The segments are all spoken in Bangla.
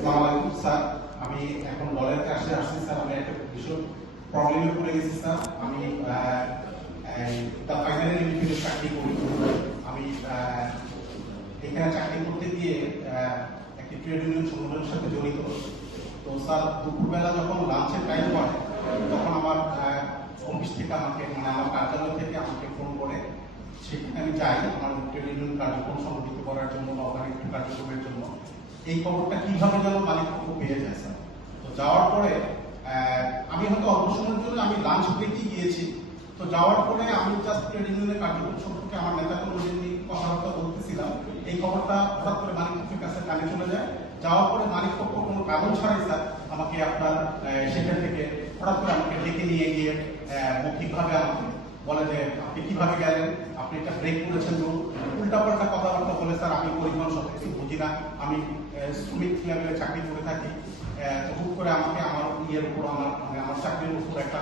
আসসালামু আলাইকুম স্যার। আমি এখন দলের কাছে আসছি স্যার। আমি একটা ভীষণ প্রবলেমে পড়ে গেছি স্যার। আমি দ্য ফাইনাল লিমিটেডে চাকরি করি। আমি এখানে চাকরি করতে গিয়ে একটি ট্রেড ইউনিয়ন সংগঠনের সাথে জড়িত। তো স্যার দুপুরবেলা যখন লাঞ্চের টাইম হয় তখন আমার অফিস থেকে আমাকে আমার কার্যালয় থেকে আমাকে ফোন করে সেখানে আমি যাই আমার ট্রেড ইউনিয়ন কার্যক্রম সংগঠিত করার জন্য বা ওখানে একটু কার্যক্রমের জন্য। এই খবরটা কিভাবে যেন মালিক পক্ষ পেয়ে যায় স্যার। তো যাওয়ার পরে আমি হয়তো অল্প সময়ের জন্য আমি লাঞ্চ ব্রেকেই গিয়েছি। তো যাওয়ার পরে আমি জাস্ট ট্রেড ইউনিয়নের কার্যক্রম সম্পর্কে আমার নেতাকর্মীদের নিয়ে কথাবার্তা বলতেছিলাম। এই খবরটা হঠাৎ করে মালিক পক্ষের কাছে কানে চলে যায়। যাওয়ার পরে মালিক পক্ষ কোনো কারণ ছাড়াই স্যার আমাকে আপনার সেখান থেকে হঠাৎ করে আমাকে ডেকে নিয়ে গিয়ে মৌখিকভাবে আমাকে বলে যে আপনি কিভাবে গেলেন, আপনি একটা ব্রেক করেছেন, উল্টাপাল্টা কথাবার্তা বলে স্যার আমি পরিবহন সব কিছু বুঝি না, আমি শ্রমিক লেভেলে চাকরি করে থাকি। হুট করে আমাকে আমার ইয়ের উপর আমার চাকরির উপর একটা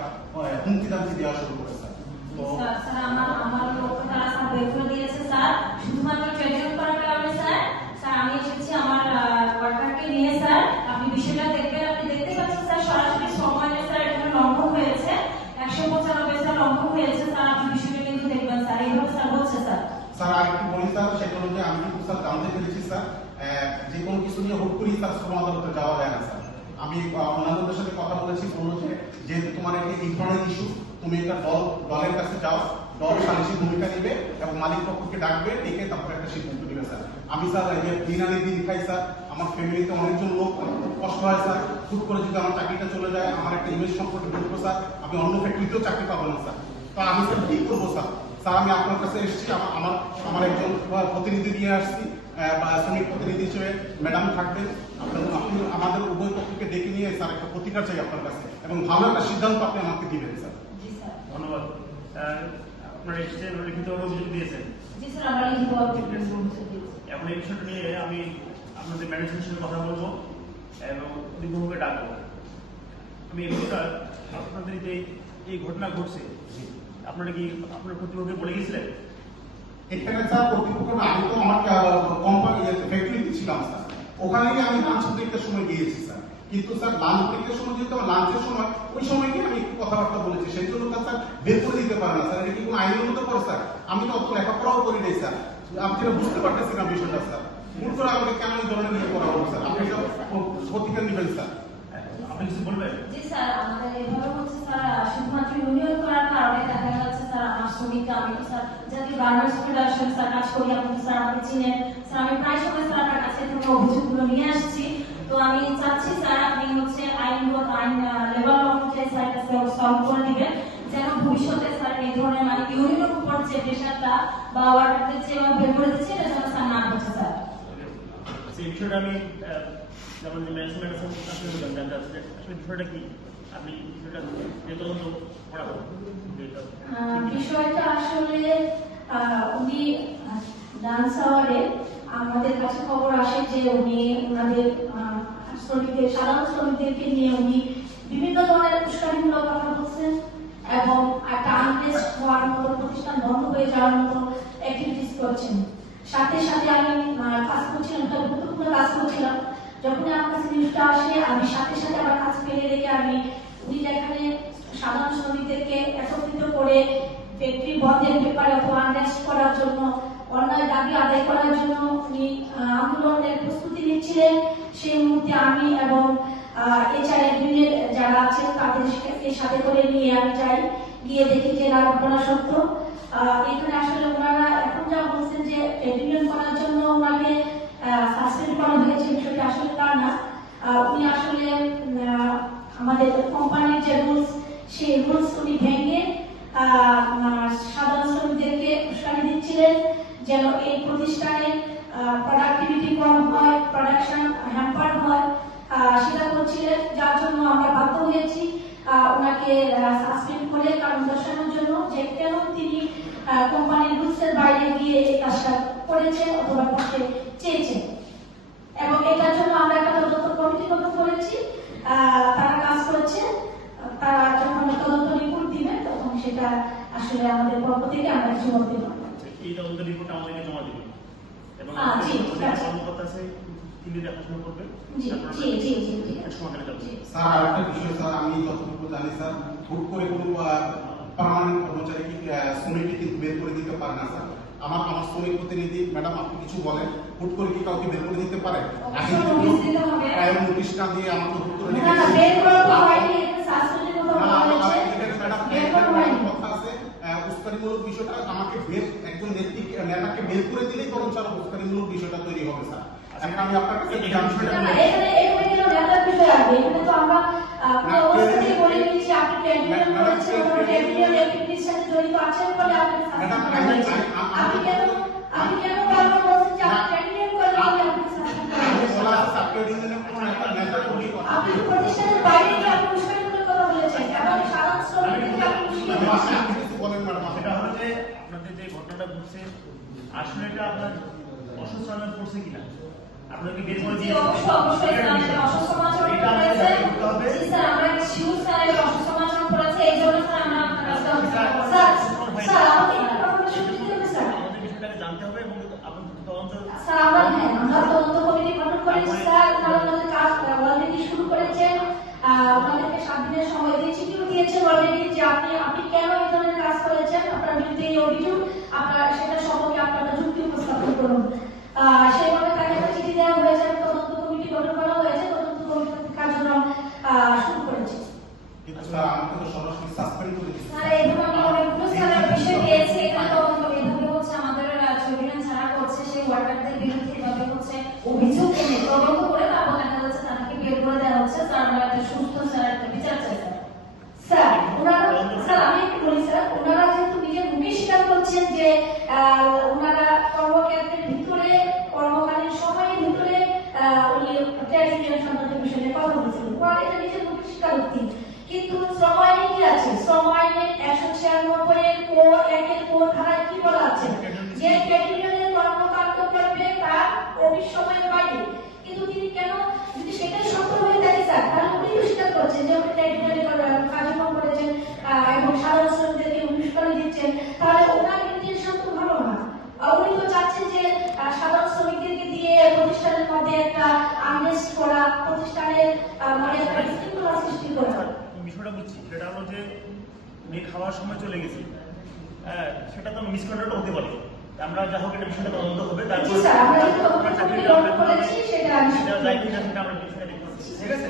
হুমকি দামকি দেওয়া শুরু করে স্যার। তো স্যার আমার লোকটা স্যার বের করে দিয়েছে স্যার, শুধুমাত্র ট্রেনিং করার কারণে স্যার। স্যার আমি এসেছি আমার ওয়ার্কারকে নিয়ে স্যার। আপনি বিষয়টা দেখবেন, আপনি দেখতে পাচ্ছেন স্যার সরাসরি সময় স্যার এখানে লঙ্ঘন হয়েছে, 195 স্যার লঙ্ঘন হয়েছে স্যার। আপনি বিষয়টা কিন্তু দেখবেন স্যার, এইভাবে স্যার বলছে স্যার। স্যার আর একটু বলি স্যার, সেটা হলো যে আমি কিন্তু স্যার জানতে পেরেছি স্যার যে কোনো কিছু নিয়ে হুট করেই স্যার শ্রম আদালতে যাওয়া যায় না স্যার। আমি অন্যান্যদের সাথে কথা বলেছি, বললো যে যেহেতু তোমার একটা ইন্টারনাল ইস্যু, তুমি একটা দলের কাছে যাও, দল সালিশি ভূমিকা নিবে এবং মালিক পক্ষকে ডাকবে, ডেকে তারপরে একটা সিদ্ধান্ত নিবে স্যার। আমি স্যার এই যে দিনানি দিন খাই স্যার, আমার ফ্যামিলিতে অনেকজন লোক কষ্ট হয় স্যার। হুট করে যদি আমার চাকরিটা চলে যায়, আমার একটা ইমেজ সম্পর্কে বলবো স্যার, আমি অন্য ফ্যাক্টরিতেও চাকরি পাবো না স্যার। তো আমি স্যার কি করবো স্যার? স্যার আমি আপনার কাছে এসেছি, আমার একজন প্রতিনিধি নিয়ে আসছি বা শ্রমিক প্রতিনিধি হিসেবে ম্যাডাম থাকবেন। আপনি আমাদের উভয় পক্ষকে ডেকে নিয়ে স্যার একটা প্রতিকার চাই আপনার কাছে এবং ভালো একটা সিদ্ধান্ত আপনি আমাকে দিবেন স্যার। ধন্যবাদ। আপনার এসেছেন, লিখিত অভিযোগ দিয়েছেন। জি স্যার, আমরা লিখিত অভিযোগ দিয়েছি। এখন এই বিষয়টা নিয়ে আমি আপনাদের ম্যানেজমেন্টের সাথে কথা বলবো এবং দীর্ঘভাবে ডাকবো। আমি এবার আপনাদের যে এই ঘটনা ঘটছে, আপনারা কি আপনার কর্তৃপক্ষকে বলে গেছিলেন? এখানে স্যার কর্তৃপক্ষ না, আমি তো আমার কোম্পানি ফ্যাক্টরিতে ছিলাম স্যার। ওখানেই আমি লাঞ্চ ব্রেকের সময় গিয়েছি স্যার। কিন্তু স্যার লাঞ্চ ব্রেকের সময় যেহেতু আমার লাঞ্চের সময়, ওই সময় কি আমি একটু কথাবার্তা বলেছি, সেই জন্য স্যার বের করে দিতে পারে না স্যার। এটা কি কোনো আইনের মধ্যে পড়ে স্যার? আমি তো অত লেখাপড়াও করি নাই স্যার। আপনি বুঝতে পারতেছি না বিষয়টা স্যার। মূল করে আমাকে কেন এই ধরনের নিয়ে করা হলো স্যার? আপনি এটা প্রতিকার নেবেন স্যার। আপনি কিছু বলবেন? জি স্যার, আমাদের এভাবে হচ্ছে স্যার শুধুমাত্র ইউনিয়ন করার কারণে দেখা যাচ্ছে স্যার আমার শ্রমিকরা, আমি তো স্যার জাতীয় গার্মেন্টস ফেডারেশন স্যার কাজ করি, আপনি তো স্যার আমাকে চিনেন স্যার। আমি প্রায় সময় স্যার আপনার কাছে থেকে অভিযোগগুলো নিয়ে আসছি। তো আমি চাচ্ছি স্যার আপনি হচ্ছে আইন লেবার অনুযায়ী স্যার কাছে সলভ করে দিবেন, যেন ভবিষ্যতে স্যার এই ধরনের মানে ইউনিয়নের উপর যে প্রেশারটা বা ওয়ার্কারদের যে বের করে দিচ্ছে এটা যেন স্যার না হচ্ছে স্যার। এই বিষয়টা আমি যেমন ম্যানেজমেন্ট জানতে চাচ্ছি যে আসলে বিষয়টা কি, আপনি বিষয়টা যে তদন্ত করা হবে। বিষয়টা আসলে উনি ডান্স আওয়ারে আমাদের কাছে খবর আসে যে উনি ওনাদের শ্রমিকদের, সাধারণ শ্রমিকদেরকে নিয়ে উনি বিভিন্ন ধরনের উস্কানিমূলক কথা বলছেন এবং একটা আনটেস্ট হওয়ার মতো, প্রতিষ্ঠান বন্ধ হয়ে যাওয়ার মতো অ্যাক্টিভিটিস করছেন। সাথে সাথে আমি কাজ করছিলাম, একটা গুরুত্বপূর্ণ কাজ করছিলাম। যখন আমার কাছে নিউজটা আসে, আমি সাথে সাথে আবার কাজ ফেলে রেখে আমি উনি যেখানে সাধারণ শ্রমিকদেরকে একত্রিত করে ফ্যাক্টরি বন্ধের ব্যাপারে অথবা আনরেস্ট করার জন্য, অন্যায় দাবি আদায় করার জন্য উনি আন্দোলনের প্রস্তুতি নিচ্ছিলেন, সেই মুহূর্তে আমি এবং এছাড়া ইউনিয়নের যারা আছেন তাদেরকে সাথে করে নিয়ে আমি যাই, গিয়ে দেখি যে না ঘটনা সত্য। এখানে আসলে ওনারা এখন যা বলছেন যে ইউনিয়ন করার জন্য ওনাকে সাসপেন্ড করা হয়েছে, বিষয়টা আসলে তা না। উনি আসলে আমাদের কোম্পানির যে রুলস, সেই রুলস উনি ভেঙে সাধারণ শ্রমিকদেরকে উস্কানি দিচ্ছিলেন যেন এই প্রতিষ্ঠানে প্রোডাক্টিভিটি কম হয়, প্রোডাকশন হ্যাম্পার হয়, সেটা করছিলেন। যার জন্য আমরা বাধ্য হয়েছি ওনাকে সাসপেন্ড করে কারণ দর্শানোর জন্য যে কেন তিনি কোম্পানির রুলসের বাইরে গিয়ে এই কাজটা করেছেন অথবা করতে চেয়েছেন। এবং এটার জন্য আমরা একটা তদন্ত কমিটি গঠন করেছি, তারা কাজ করছে। তারা যখন তদন্ত রিপোর্ট দিবে তখন সেটা আসলে আমাদের পক্ষ থেকে আমরা কিছু বলতে পারবো। এই তদন্ত রিপোর্ট আমাদেরকে জমা দিবেন এবং জি, ঠিক আছে। কর্মকর্তা আছে তিনি দেখাশোনা করবে। জি জি জি জি জি সমাধানে যাবে। স্যার আরেকটা বিষয় স্যার, আমি যতটুকু জানি স্যার, হুট করে কোনো পার্মানেন্ট কর্মচারী কি শ্রমিককে কিন্তু বের করে দিতে পারে না স্যার। আমার শ্রমিক প্রতিনিধি ম্যাডাম আপনি কিছু বলেন, হুট করে কি কাউকে বের করে দিতে পারে? আগে যদি কোনো প্রায় নোটিশ না দিয়ে আমাকে হুট করে না না বের করা তো হয়নি, এটা সাসপেন্ডের কথা বলা হয়েছে। বের করা হয়নি। কথা আছে উস্কানিমূলক বিষয়টা আমাকে একজন নেতাকে বের করে দিলেই বরং স্যার উস্কানিমূলক বিষয়টা তৈরি হবে স্যার। এখন আমি আপনার কাছে না না এখানে কেন নেতার বিষয় আসবে? এখানে তো আমরা অবস্থাতেই বলে দিয়েছি আপনি ক্যান্ডিডেট করেছেন, ক্যান্ডিডেট অ্যাক্টিভিটির সাথে জড়িত আছেন বলে আপনি আপনি কেন বারবার বলছেন যে আপনি ক্যান্ডিডেট করেন বলে আপনি আপনি প্রতিষ্ঠানের বাইরে গিয়ে আপনি উস্কানিমূলক কথা বলেছেন এবং সাধারণ শ্রমিকদেরকে আপনি উস্কানিমূলক বলেন ম্যাডাম। সেটা হলো যে আপনাদের যে ঘটনাটা ঘটছে আসলে এটা আপনার অসচেতন করছে কিনা, আপনাকে বের করে দিয়ে অবশ্যই অসমাচরণ করেছে। জি স্যার, আমরা শিউ স্যারের অসমাচরণ করেছে, এই জন্য স্যার আমরা স্যার আমাকে আপনাকে শুনতে দিতে হবে স্যার। আমাদের বিষয়টাকে জানতে হবে এবং আপনাদের তদন্ত স্যার আমরা তদন্ত কমিটি গঠন করেছি স্যার, ওনারা আমাদের কাজ অলরেডি শুরু করেছেন। ওনাদেরকে 7 দিনের সময় দিয়ে চিঠিও দিয়েছেন অলরেডি যে আপনি কেন এই ধরনের কাজ করেছেন, আপনার বিরুদ্ধে এই অভিযোগ, আপনার সেটা সম্পর্কে আপনারা যুক্তি উপস্থাপন করুন। সেইভাবে তাকে একটা চিঠি দেওয়া হয়েছে, তদন্ত কমিটি গঠন করা হয়েছে, তদন্ত কমিটি কার্যক্রম শুরু করেছে। কিন্তু স্যার আমাকে তো সরাসরি সাসপেন্ড করে দিয়েছে। স্যার এইভাবে আমি অনেকগুলো স্যারের বিষয় পেয়েছি, এখানে তদন্ত এভাবে হচ্ছে আমাদের ট্রিবিউনাল যারা করছে সেই ওয়ার্কারদের বিরুদ্ধে এভাবে হচ্ছে অভিযোগ এনে তদন্ত করে তারপর দেখা যাচ্ছে তাদেরকে বের করে দেওয়া হচ্ছে। স্যার আমরা একটা সুস্থ স্যার একটা বিচার চাই স্যার। স্যার আমি একটু বলি স্যার, ওনারা যেহেতু নিজের মুখে স্বীকার করছেন যে ওনারা কর্মক্ষেত্রের ভিতরে কর্মকালীন সময়ের ভিতরে উনি ট্রেড ইউনিয়ন সম্পর্কে বিষয়ে কথা বলছেন, ওনারা এটা নিজের মুখে স্বীকারোক্তি। কিন্তু শ্রম আইনে কি আছে? শ্রম আইনের 196 ধারায় কি বলা আছে যে ট্রেড ইউনিয়নের কর্মকাণ্ড করবে তার অফিস সময়ের বাইরে। কিন্তু তিনি কেন, যদি সেটাই সত্য হয়ে থাকে স্যার, তাহলে উনি স্বীকার করছেন যে উনি ট্রেড ইউনিয়নের কার্যক্রম করেছেন এবং সাধারণ শ্রমিকদেরকে উস্কানি দিচ্ছেন, তাহলে ওনার ইন্টেনশন তো ভালো না। উনি তো চাচ্ছেন যে সাধারণ শ্রমিকদেরকে দিয়ে প্রতিষ্ঠানের মধ্যে একটা আনরেস্ট করা, প্রতিষ্ঠানের মানে একটা বিশৃঙ্খলা সৃষ্টি করা। বিষয়টা বুঝছি, সেটা হলো যে উনি খাওয়ার সময় চলে গেছে, সেটা তো মিসকন্ডাক্ট হতে পারে। আমরা যা হোক এটা বিষয়টা তদন্ত হবে, তারপর স্যার আমরা যেটা তদন্ত করেছি সেটা সেটা যাই কিনা সেটা আমরা বিষয়টা দেখতেছি, ঠিক আছে।